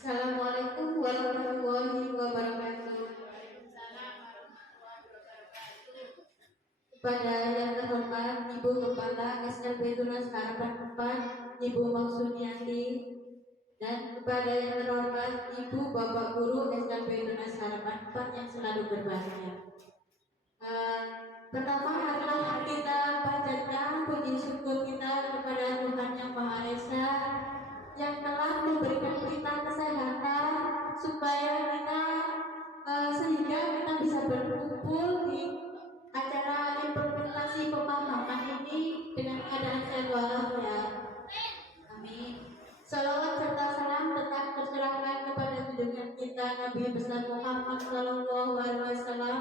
Assalamualaikum warahmatullahi wabarakatuh. Kepada yang terhormat Ibu Kepala SLB Tunas Harapan 4, Ibu Maksuniati, dan kepada yang terhormat Ibu Bapak Guru SLB Tunas Harapan 4 yang selalu berbahagia. Pertama adalah kita panjatkan puji syukur kita kepada Tuhan Yang Maha Esa yang telah memberikan kita kesehatan supaya kita sehingga kita bisa berkumpul di acara implementasi pemahaman ini dengan keadaan sehat walafiat. Amin. Salawat serta salam tetap tercurahkan kepada junjungan kita Nabi besar Muhammad Sallallahu Alaihi Wasallam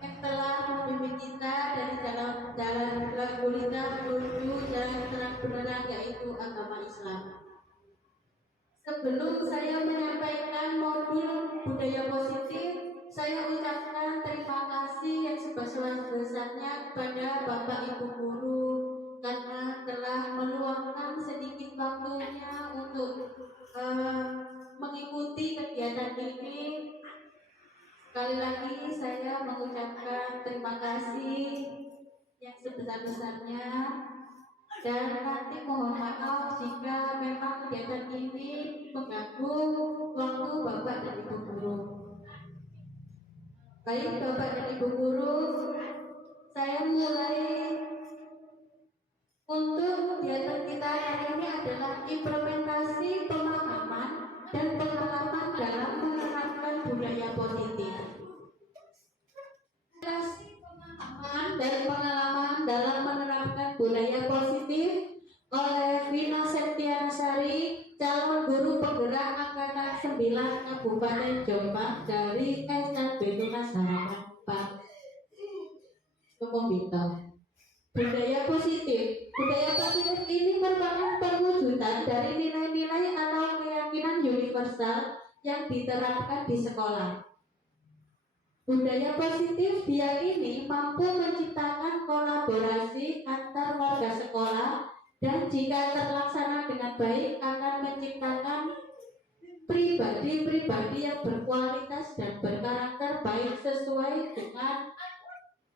yang telah membimbing kita dari jalan gulita menuju jalan terang benerang, yaitu agama Islam. Sebelum saya menyampaikan modul budaya positif, saya ucapkan terima kasih yang sebesar-besarnya kepada Bapak Ibu Guru karena telah meluangkan sedikit waktunya untuk mengikuti kegiatan ini. Sekali lagi saya mengucapkan terima kasih yang sebesar-besarnya, dan nanti mohon maaf jika memang kegiatan ini mengganggu waktu Bapak dan Ibu Guru. Baik Bapak dan Ibu Guru, saya mulai. Untuk kegiatan kita hari ini adalah implementasi pemahaman dan pengalaman dalam menerapkan budaya positif. Pemahaman dan pengalaman dalam menerapkan budaya positif oleh Vina Septiansari, calon guru penggerak angkatan 9 Kabupaten Jombang dari SLB Tunas Harapan 4 Sumombito. Budaya positif ini merupakan perwujudan dari nilai-nilai atau keyakinan universal yang diterapkan di sekolah. Budaya positif diyakini mampu menciptakan kolaborasi antar warga sekolah, dan jika terlaksana dengan baik akan menciptakan pribadi-pribadi yang berkualitas dan berkarakter baik sesuai dengan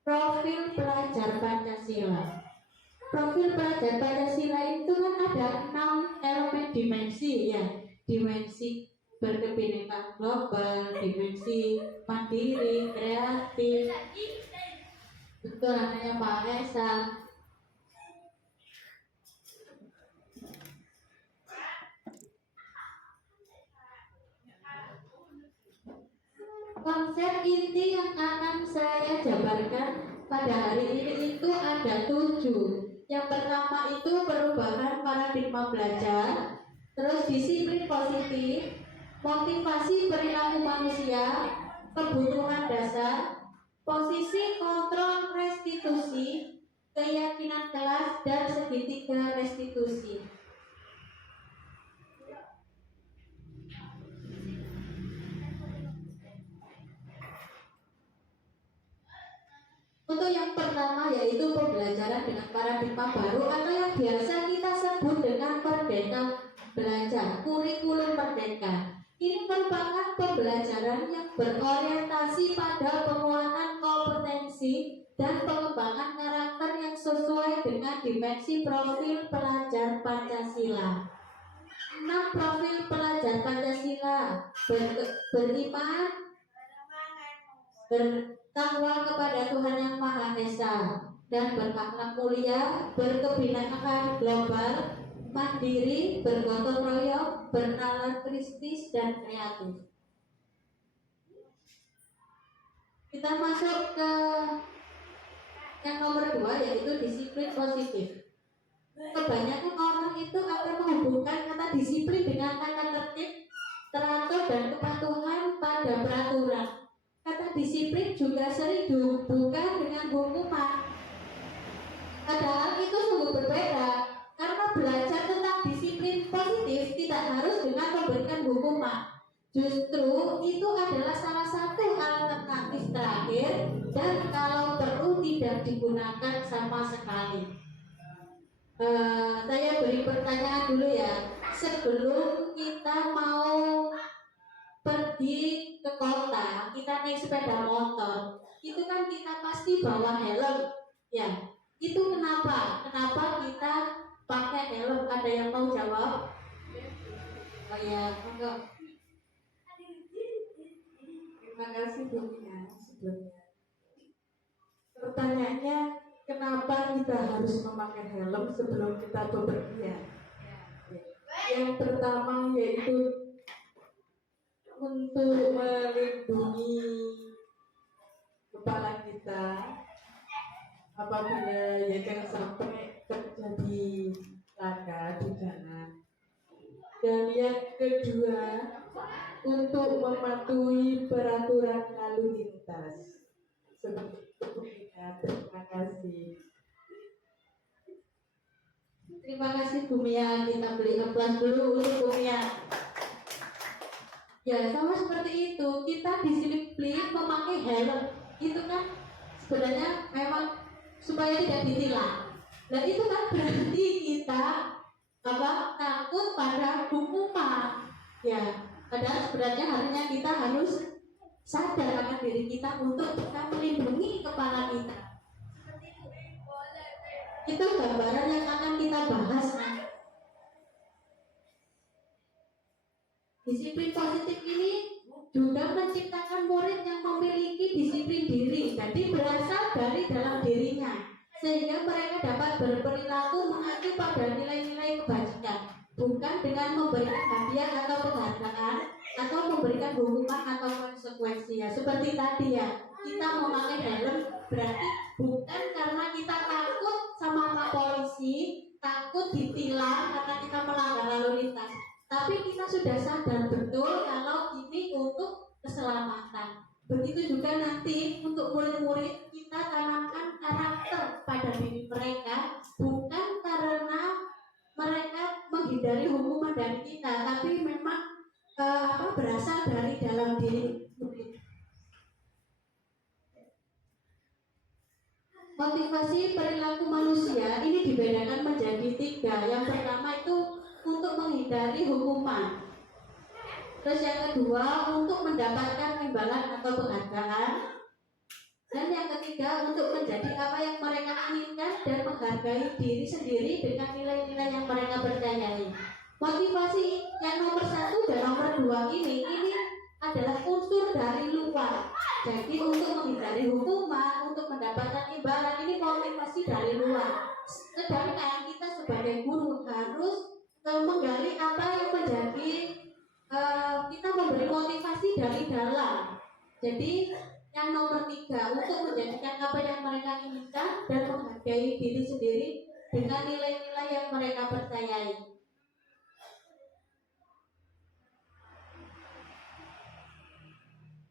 profil pelajar Pancasila. Profil pelajar Pancasila itu kan ada 6 elemen dimensi ya. Dimensi berkebinekaan global, dimensi mandiri, kreatif. Betul, namanya Pak Esa. Konsep inti yang akan saya jabarkan pada hari ini itu ada 7. Yang pertama itu perubahan paradigma belajar, terus disiplin positif, motivasi perilaku manusia, kebutuhan dasar, posisi kontrol restitusi, keyakinan kelas, dan segitiga restitusi. Untuk yang pertama yaitu pembelajaran dengan paradigma baru atau yang biasa kita sebut dengan Merdeka Belajar, kurikulum Merdeka. Ini merupakan pembelajaran yang berorientasi pada penguatan kompetensi dan pengembangan karakter yang sesuai dengan dimensi profil pelajar Pancasila. 6 profil pelajar Pancasila: beriman, bertakwa kepada Tuhan Yang Maha Esa, dan berakhlak mulia, berkebinakaan global, mandiri, bergotong royong, bernalar kristis, dan kreatif. Kita masuk ke yang nomor 2 yaitu disiplin positif. Kebanyakan orang itu akan menghubungkan kata disiplin dengan kata tertib, teratur, dan kepatuhan pada peraturan. Kata disiplin juga sering dihubungkan dengan hukuman. Padahal itu sungguh berbeda, karena belajar tentang disiplin positif tidak harus dengan memberikan hukuman. Justru itu adalah salah satu alternatif terakhir, dan kalau perlu tidak digunakan sama sekali. Saya beri pertanyaan dulu ya. sebelum kita mau pergi ke kota, kita naik sepeda motor, itu kan kita pasti bawa helm, ya. Itu kenapa? Kenapa kita pakai helm? Ada yang mau jawab? Oh ya, enggak. Terima kasih Bu ya sebelumnya. Pertanyaannya, kenapa kita harus memakai helm sebelum kita bepergian? Yang pertama yaitu untuk melindungi kepala kita apabila ya jangan sampai terjadi laka di jalan. Dan yang kedua, untuk mematuhi peraturan lalu lintas. Seperti itu ya, terima kasih. Terima kasih Bu Mia, kita beli aplaus dulu untuk Bu Mia. Ya sama seperti itu, kita disiplin memakai helm. Itu kan sebenarnya memang supaya tidak ditilang. Dan itu kan berarti kita takut pada hukuman. Ya, padahal sebenarnya harusnya kita harus sadar akan diri kita untuk kita melindungi kepala kita. Itu gambaran yang akan kita bahas. Disiplin positif ini juga menciptakan murid yang memiliki disiplin diri, jadi berasal dari dalam dirinya, sehingga mereka dapat berperilaku mengacu pada nilai-nilai kebajikan, bukan dengan memberikan hadiah atau penghargaan atau memberikan hukuman atau konsekuensi. Ya, seperti tadi ya, kita memakai helm berarti bukan karena kita takut sama Pak Polisi, takut ditilang karena kita melanggar lalu lintas, tapi kita sudah sadar betul kalau ini untuk keselamatan. Begitu juga nanti untuk murid-murid, kita tanamkan karakter pada diri mereka, bukan karena mereka menghindari hukuman dari kita, tapi memang berasal dari dalam diri murid. Motivasi perilaku manusia ini dibedakan menjadi 3. Yang pertama itu untuk menghindari hukuman. Terus yang kedua untuk mendapatkan imbalan atau penghargaan. Dan yang ketiga untuk menjadi apa yang mereka inginkan dan menghargai diri sendiri dengan nilai-nilai yang mereka percayai. Motivasi yang nomor 1 dan nomor 2 ini adalah unsur dari luar. Jadi untuk menghindari hukuman, untuk mendapatkan imbalan, ini motivasi dari luar. Sedangkan kita sebagai guru harus menggali apa yang menjadi kita memberi motivasi dari dalam. Jadi yang nomor 3 untuk menjadikan apa yang mereka inginkan dan menghargai diri sendiri dengan nilai-nilai yang mereka percayai.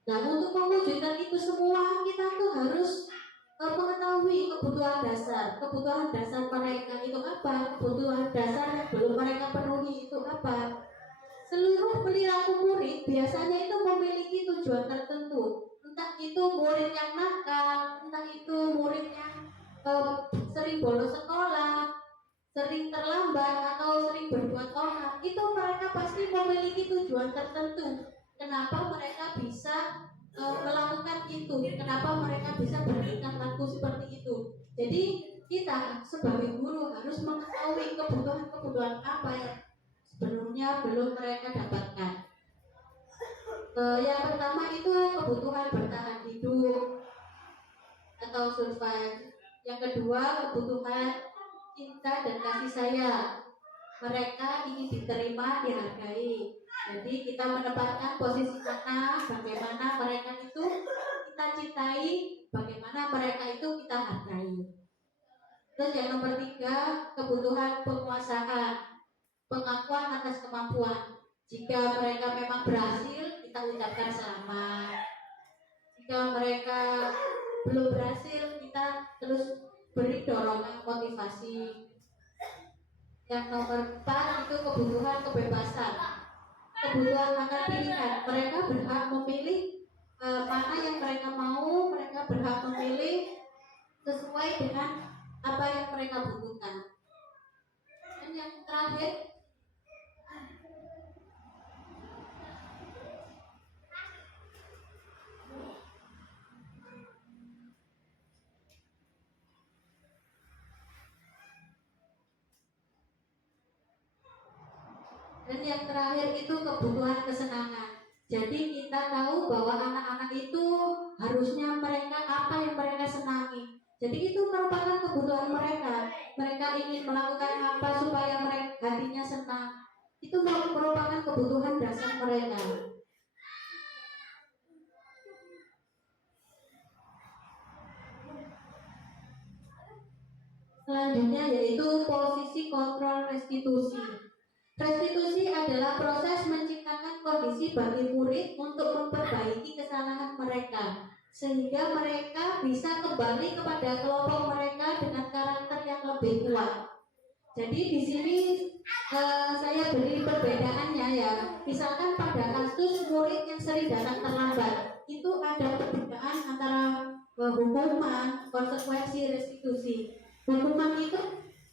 Nah, untuk mewujudkan itu semua kita tuh harus mengetahui kebutuhan dasar. Kebutuhan dasar mereka itu apa? Kebutuhan dasar yang belum mereka penuhi itu apa? Seluruh perilaku murid biasanya itu memiliki tujuan tertentu. Entah itu murid yang nakal, entah itu murid yang sering bolos sekolah, sering terlambat atau sering berbuat onar. Itu mereka pasti memiliki tujuan tertentu. Kenapa mereka bisa melakukan itu? Kenapa mereka bisa bertingkah laku seperti itu? Jadi kita sebagai guru harus mengetahui kebutuhan apa yang sebelumnya belum mereka dapatkan. Yang pertama itu kebutuhan bertahan hidup atau survive. Yang kedua kebutuhan cinta dan kasih sayang. Mereka ingin diterima, dihargai. Jadi kita menempatkan posisi bagaimana mereka itu kita cintai, bagaimana mereka itu kita hargai. Terus yang nomor 3 kebutuhan penguasaan, pengakuan atas kemampuan. Jika mereka memang berhasil, kita ucapkan selamat. Jika mereka belum berhasil, kita terus beri dorongan motivasi. Yang nomor 4 itu kebutuhan kebebasan, kebutuhan akan pilihan. Mereka berhak memilih mana yang mereka mau, mereka berhak memilih sesuai dengan apa yang mereka butuhkan. Dan yang terakhir Dan yang terakhir itu kebutuhan kesenangan. Jadi kita tahu bahwa anak-anak itu harusnya mereka apa yang mereka senangi. Jadi itu merupakan kebutuhan mereka. Mereka ingin melakukan apa supaya mereka hatinya senang. Itu merupakan kebutuhan dasar mereka. Selanjutnya yaitu posisi kontrol restitusi. Restitusi adalah proses menciptakan kondisi bagi murid untuk memperbaiki kesalahan mereka, sehingga mereka bisa kembali kepada kelompok mereka dengan karakter yang lebih kuat. Jadi di sini saya beri perbedaannya ya. Misalkan pada kasus murid yang sering datang terlambat, itu ada perbedaan antara hukuman, konsekuensi, restitusi. Hukuman itu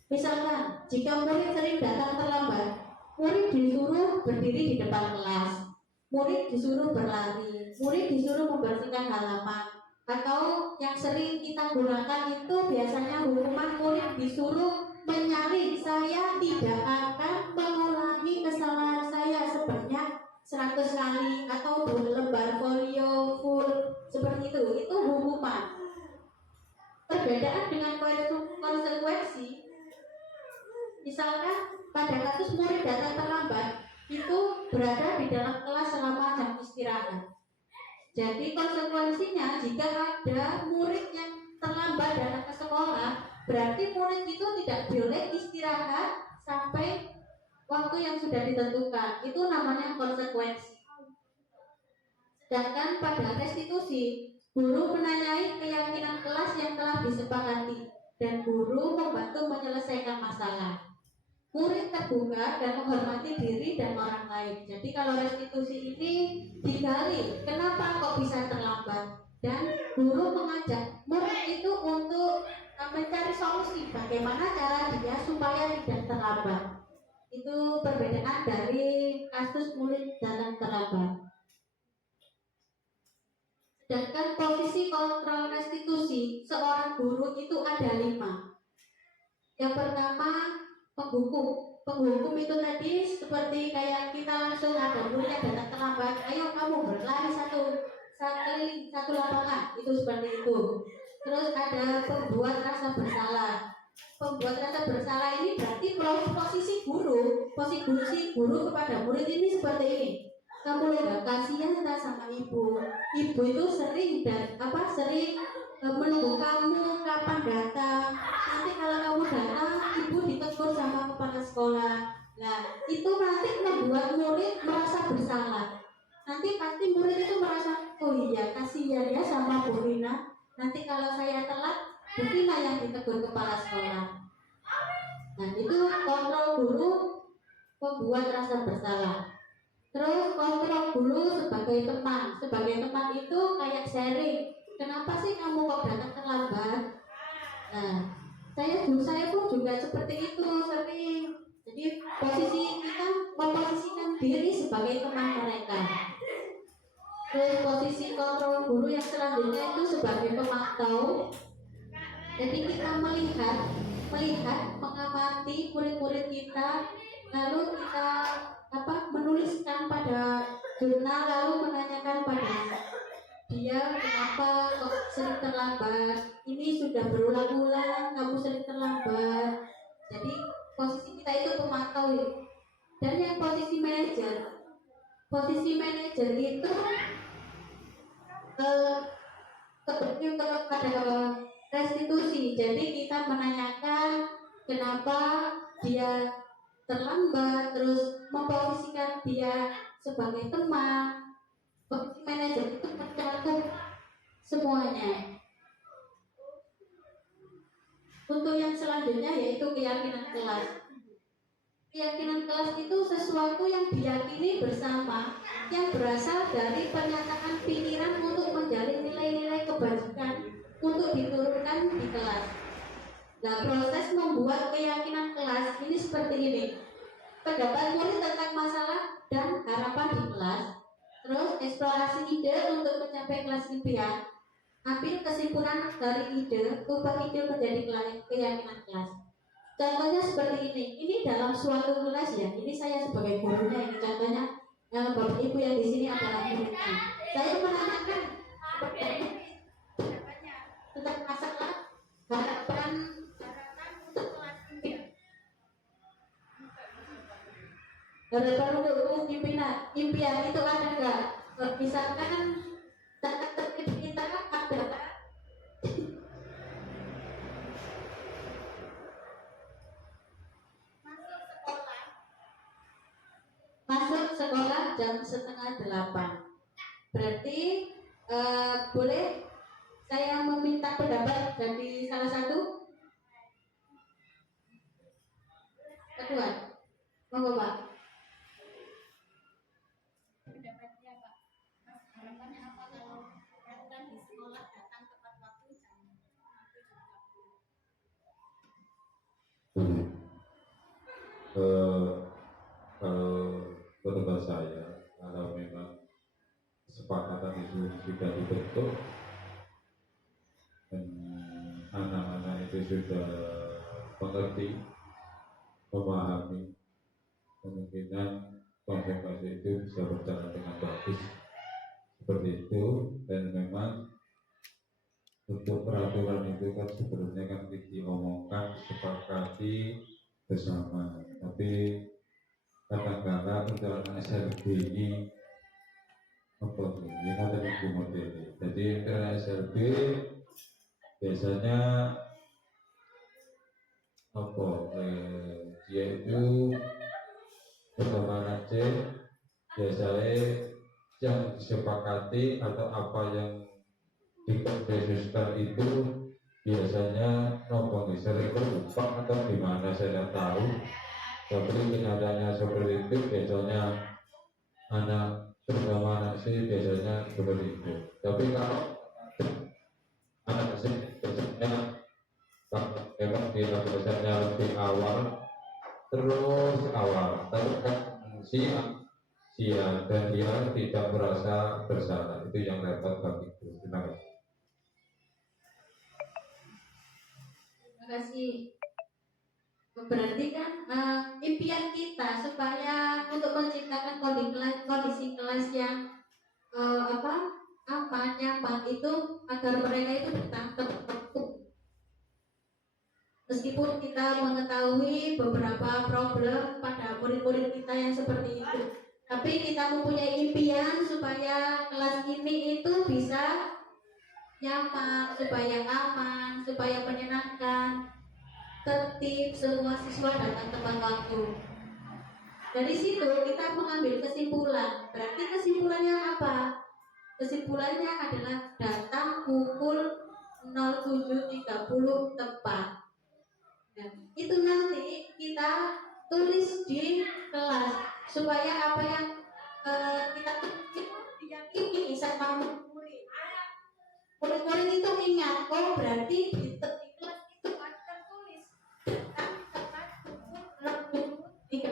misalkan jika murid sering datang terlambat, murid disuruh berdiri di depan kelas, murid disuruh berlari, murid disuruh membersihkan halaman, atau yang sering kita gunakan itu biasanya hukuman murid disuruh menyaring. Saya tidak akan mengulangi kesalahan saya sebanyak 100 kali atau berlembar folio full seperti itu hukuman. Perbedaan dengan konsekuensi, misalkan pada kasus murid datang terlambat itu berada di dalam kelas selama jam istirahat. Jadi konsekuensinya jika ada murid yang terlambat datang ke sekolah, berarti murid itu tidak boleh istirahat sampai waktu yang sudah ditentukan. Itu namanya konsekuensi. Sedangkan pada restitusi, guru menanyai keyakinan kelas yang telah disepakati dan guru membantu menyelesaikan masalah. Murid terbuka dan menghormati diri dan orang lain. Jadi kalau restitusi ini digali, kenapa kok bisa terlambat? Dan guru mengajak murid itu untuk mencari solusi bagaimana cara dia supaya tidak terlambat. Itu perbedaan dari kasus murid datang terlambat. Sedangkan posisi kontrol restitusi seorang guru itu ada 5. Yang pertama, penghukum itu tadi seperti kayak kita langsung ada murid yang datang terlambat, ayo kamu berlari satu lapangan, itu seperti itu. Terus ada pembuat rasa bersalah. Pembuat rasa bersalah ini berarti posisi guru kepada murid ini seperti ini. Kamu nggak kasihan tak sama ibu itu sering menunggu kamu kapan datang. Nanti kalau kamu datang, ibu ditegur sama kepala sekolah. Nah, itu nanti membuat murid merasa bersalah. Nanti pasti murid itu merasa, oh iya kasihan ya sama Bu Rina. Nanti kalau saya telat, Bu Rina yang ditegur kepala sekolah. Nah, itu kontrol guru membuat rasa bersalah. Terus kontrol guru sebagai teman. Sebagai teman itu kayak sharing. Kenapa sih kamu kok datang terlambat? Nah, saya pun juga seperti itu sering. Jadi posisi kita memposisikan diri sebagai teman mereka. Terus posisi kontrol guru yang selanjutnya itu sebagai pemantau. Jadi kita melihat, mengamati murid-murid kita, lalu kita menuliskan pada jurnal, lalu menanyakan pada dia kenapa kok sering terlambat. Ini sudah berulang-ulang kamu sering terlambat. Jadi posisi kita itu pemantau. Dan yang posisi manajer itu pada restitusi. Jadi kita menanyakan kenapa dia terlambat, terus memposisikan dia sebagai teman. Posisi manajer itu mencakup semuanya. Untuk yang selanjutnya yaitu keyakinan kelas. Keyakinan kelas itu sesuatu yang diyakini bersama, yang berasal dari pernyataan pikiran untuk menjalin nilai-nilai kebajikan untuk diturunkan di kelas. Nah, proses membuat keyakinan kelas ini seperti ini. Pendapat murid tentang masalah dan harapan di kelas. Terus eksplorasi ide untuk mencapai kelas impian. Ambil kesimpulan dari ide, ubah ide menjadi keyakinan kelas. Contohnya seperti ini dalam suatu kelas ya, ini saya sebagai gurunya, ini contohnya Bapak Ibu yang di sini adalah muridnya. Saya menanyakan tentang masalah harapan untuk kelas ini. Harapan untuk impian itu ada nggak? Misalkan tertib kita ada masuk sekolah jam 7:30. Berarti boleh saya meminta pendapat dari salah satu kedua, monggo Pak. Pendapatnya Pak, harapannya apa kalau peraturan di sekolah datang tepat waktu jam 7:30? Kalau pendapat saya, kalau memang kesepakatan itu sudah dibentuk dan anak-anak itu sudah mengerti, memahami, kemungkinan konservasi itu bisa berjalan dengan bagus seperti itu. Dan memang untuk peraturan itu kan sebelumnya kan diomongkan, disepakati bersama, tapi kadang-kadang untuk anak SLB ini apa tuh? Ini kan tadi model. Jadi untuk anak SLB biasanya apa? Dia itu perkembangan C biasanya yang disepakati atau apa yang dikonsensuskan itu biasanya nopo sering berubah atau gimana saya tidak tahu. Tapi kenyataannya seperti itu, biasanya anak terutama anak sih biasanya seperti itu. Tapi kalau anak sih biasanya memang biasanya lebih awal, terus kan siang dan dia tidak merasa bersalah. Itu yang repot bagiku. Terima kasih. Terima kasih. Berarti kan impian kita supaya untuk menciptakan kondisi kelas yang aman, nyaman itu agar mereka itu bertanggung jawab. Meskipun kita mengetahui beberapa problem pada murid-murid kita yang seperti itu, tapi kita mempunyai impian supaya kelas ini itu bisa nyaman, supaya aman, supaya menyenangkan, tertib, semua siswa datang tepat waktu. Dari situ kita mengambil kesimpulan. Berarti kesimpulannya apa? Kesimpulannya adalah datang pukul 07.30 tepat. Nah, itu nanti kita tulis di kelas supaya apa yang kita diyakini sama murid. Murid-murid itu ingat, oh berarti di kelas itu ada tertulis datang tepat pukul 07.30.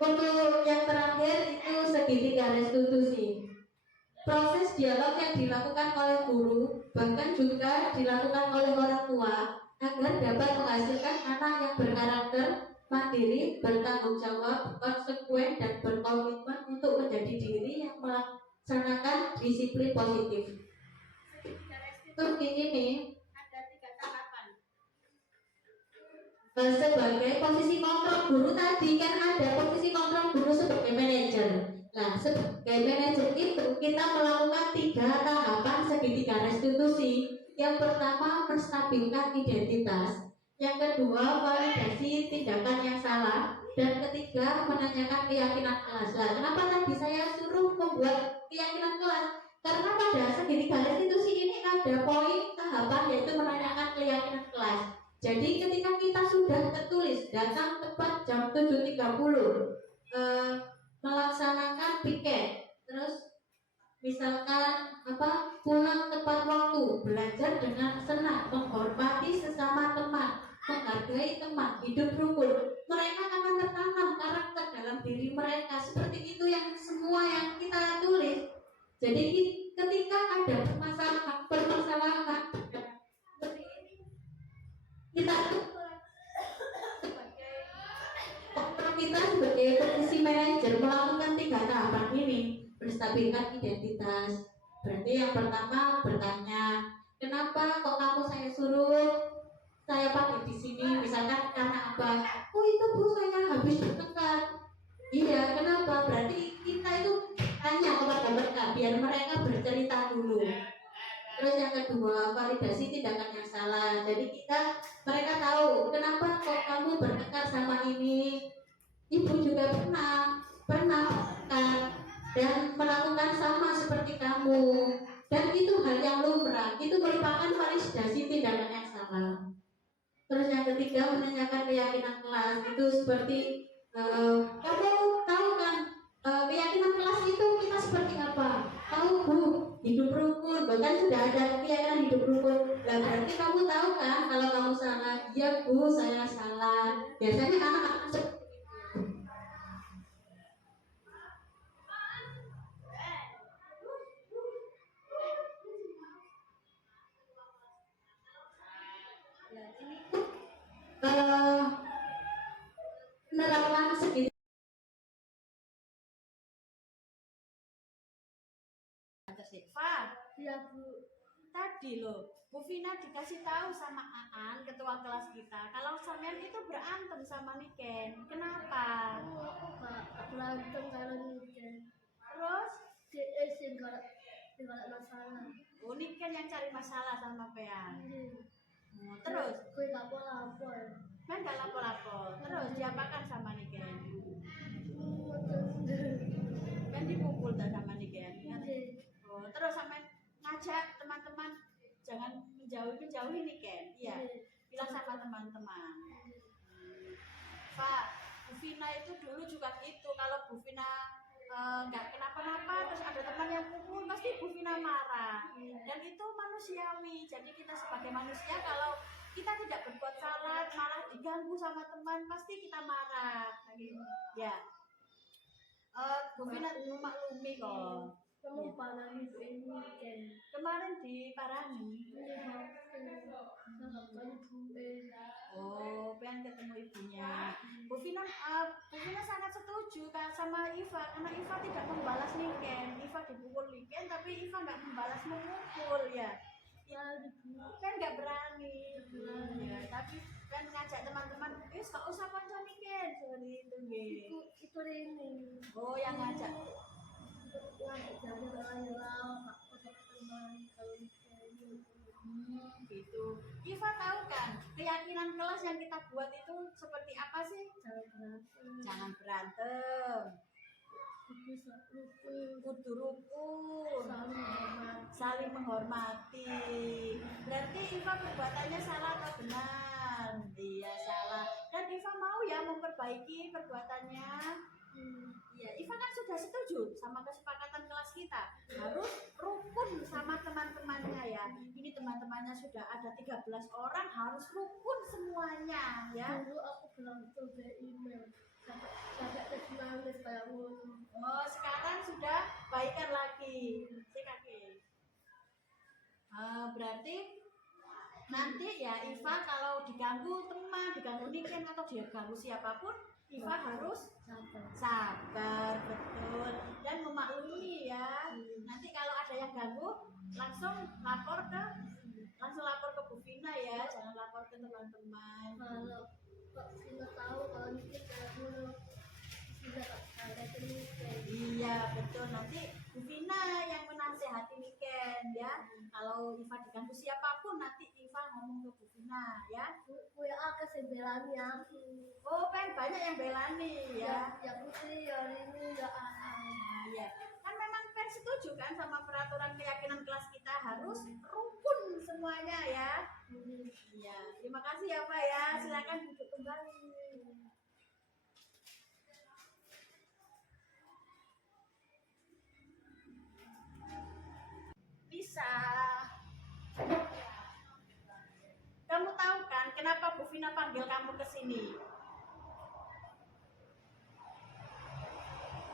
Untuk yang terakhir itu segitiga restitusi. Proses dialog yang dilakukan oleh guru bahkan juga dilakukan oleh orang tua agar dapat menghasilkan anak yang berkarakter, mandiri, bertanggung jawab, konsekuen dan berkomitmen untuk menjadi diri yang melaksanakan disiplin positif. Seperti ini ada 3 tahapan. Sebagai posisi kontrol guru tadi kan ada posisi kontrol guru sebagai manajer. Nah, sebagai manajer itu kita melakukan 3 tahapan segitiga restitusi. Yang pertama, menstabilkan identitas. Yang kedua, validasi tindakan yang salah. Dan ketiga, menanyakan keyakinan kelas. Nah, kenapa tadi saya suruh membuat keyakinan kelas? Karena pada segitiga restitusi ini ada poin tahapan yaitu menanyakan keyakinan kelas. Jadi ketika kita sudah tertulis datang tepat jam 7.30 melaksanakan piket, terus misalkan pulang tepat waktu, belajar dengan senang, menghormati sesama teman, menghargai teman, hidup rukun, mereka akan tertanam karakter dalam diri mereka. Seperti itu yang semua yang kita tulis. Jadi ketika ada permasalahan seperti ini, kita tuh kita sebagai posisi manajer melakukan 3 tahapan ini. Menstabilkan identitas. Berarti yang pertama bertanya, kenapa kok kamu saya suruh saya pakai di sini? Misalkan karena apa? Oh itu bu, saya habis bertengkar. Iya, kenapa? Berarti kita itu tanya kepada mereka biar mereka bercerita dulu. Terus yang kedua, validasi tindakan yang salah. Jadi mereka tahu kenapa kok kamu bertengkar sama ini. Ibu juga pernah dan melakukan sama seperti kamu, dan itu hal yang lumrah. Itu merupakan validasi tindakan yang salah. Terus yang ketiga, menanyakan keyakinan kelas. Itu seperti kamu tahu kan keyakinan kelas itu kita seperti apa? Tahu bu, hidup rukun. Bahkan sudah ada keyakinan hidup rukun. Nah, berarti kamu tahu kan kalau kamu salah? Iya bu, saya salah. Biasanya anak-anak seperti penerapan segitu. Pak, ya Bu, tadi loh Bu Vina dikasih tahu sama Aan, ketua kelas kita, kalau sampean itu berantem sama Niken. Kenapa? Aku gak berantem kalau Niken. Terus? Sih gak masalah. Oh, Niken yang cari masalah sama Pean. Terus? Terus? Gue gak mau lapor. Kan gak lapor-lapor. Terus diapakan sama Niken? Kan dipukul tak sama Niken? Kan? Oh, terus sampai ngajak teman-teman jangan menjauhi Niken. Iya. Bilang sama teman-teman. Pak, Bu Vina itu dulu juga gitu. Kalau Bu Vina nggak kenapa-napa, terus ada teman yang pukul, pasti Bu Vina marah. Dan itu manusiawi. Jadi kita sebagai manusia, kalau kita tidak berbuat salah, malah diganggu sama teman, pasti kita marah. Ya. Bu Vina memaklumi kok. Kamu parahin ini Niken. Kemarin diparahi. Oh, pengen ketemu ibunya. Bu Vina sangat setuju kan sama Iva, karena Iva tidak membalas Niken. Iva dipukul Niken, tapi Iva nggak membalas memukul ya. Kan nggak berani. Ya, tapi kan ngajak teman-teman, gak usah konco Niken, seperti itu gitu. Itu ini. Oh, yang ngajak. Gitu. Iva tahu kan keyakinan kelas yang kita buat itu seperti apa sih? Jangan berantem. Kudu rukun. Saling menghormati. Berarti Iva perbuatannya salah atau benar? Iya salah. Dan Iva mau ya memperbaiki perbuatannya. Ya, Iva kan sudah setuju sama kesepakatan kelas kita, harus rukun sama teman-temannya ya. Ini teman-temannya sudah ada 13 orang, harus rukun semuanya ya. Dulu aku bilang coba email sampai terus kayak Oh, sekarang sudah baikan lagi. Berarti nanti ya Iva kalau diganggu teman, diganggu Niken atau diganggu siapapun, Iva harus sabar, betul, dan memaklumi ya. Nanti kalau ada yang ganggu, langsung lapor ke Bu Vina ya, jangan lapor ke teman-teman. Kalau Kak Vina tahu kalau Niken kayak dulu, bisa ada Niken. Iya betul, nanti Bu Vina yang menasehati Niken ya. Kalau Iva diganggu siapapun, nanti Iva ngomong ke Bu Vina ya. Gue akan sebelani aku. Oh, pengen banyak yang belani ya. Ya Putri, ya ini, ya Nah, ya. Kan memang pen setuju kan sama peraturan keyakinan kelas kita harus rukun semuanya ya. Iya, terima kasih ya Pak ya. Silakan duduk kembali. Bisa. Kamu tahu kan kenapa Bu Vina panggil kamu ke sini?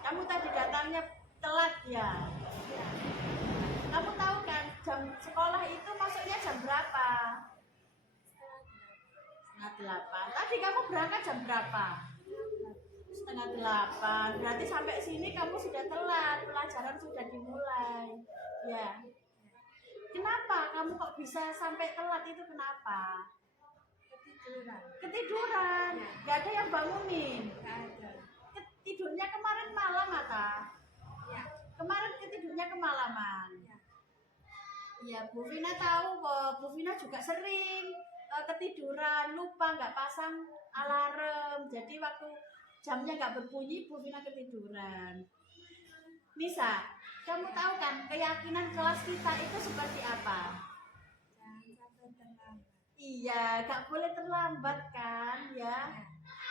Kamu tadi datangnya telat ya. Kamu 8. Tadi kamu berangkat jam berapa? Setengah 8. Berarti sampai sini kamu sudah telat, pelajaran sudah dimulai. Ya. Kenapa kamu kok bisa sampai telat itu kenapa? Ketiduran. Gak ada yang bangunin. Tidurnya kemarin malam Mata? Kemarin ketidurnya kemalaman. Ya, Bu Vina tahu kok. Bu Vina juga sering ketiduran, lupa nggak pasang alarm. Jadi waktu jamnya nggak berbunyi, Bu Vina ketiduran. Nisa, kamu tahu kan keyakinan kelas kita itu seperti apa? Iya, nggak boleh terlambat kan, ya.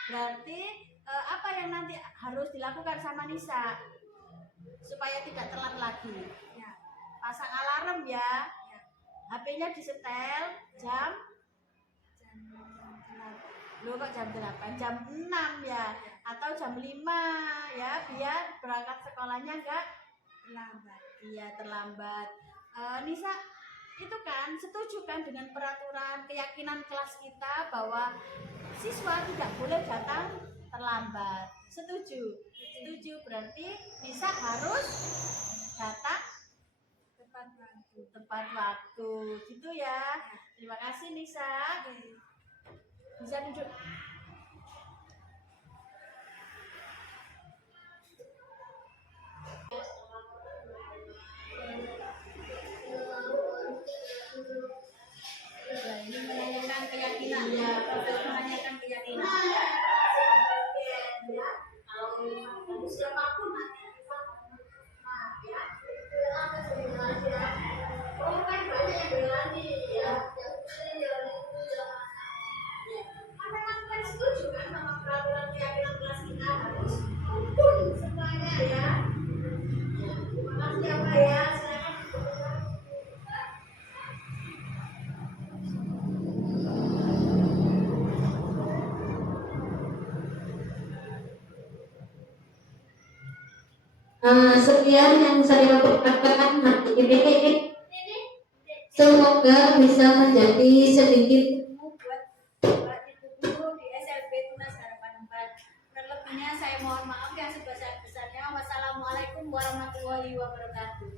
Berarti apa yang nanti harus dilakukan sama Nisa supaya tidak telat lagi? Pasang alarm ya. HP-nya disetel jam Loh kok jam 8? Jam 6 ya. Atau jam 5 ya, biar berangkat sekolahnya enggak terlambat. Iya, terlambat. Nisa, itu kan setuju kan dengan peraturan keyakinan kelas kita bahwa siswa tidak boleh datang terlambat. Setuju? Setuju, berarti Nisa harus datang tepat waktu gitu ya. Terima kasih Nisa. Bisa duduk. Ya, ini menanyakan keyakinan ya, proses menanyakan keyakinan. Ya, kalau siapapun nanti ya, oh kan banyak yang berani ya. Memang kan setuju kan sama peraturan keyakinan kelas kita harus rukun semuanya ya. Terima kasih ya Pak ya. Sekian yang saya perkatakan hari ini. Semoga bisa menjadi sedikit buat ibu guru di SLB Tunas Harapan 4. Terlebihnya saya mohon maaf yang sebesar-besarnya. Wassalamualaikum warahmatullahi wabarakatuh.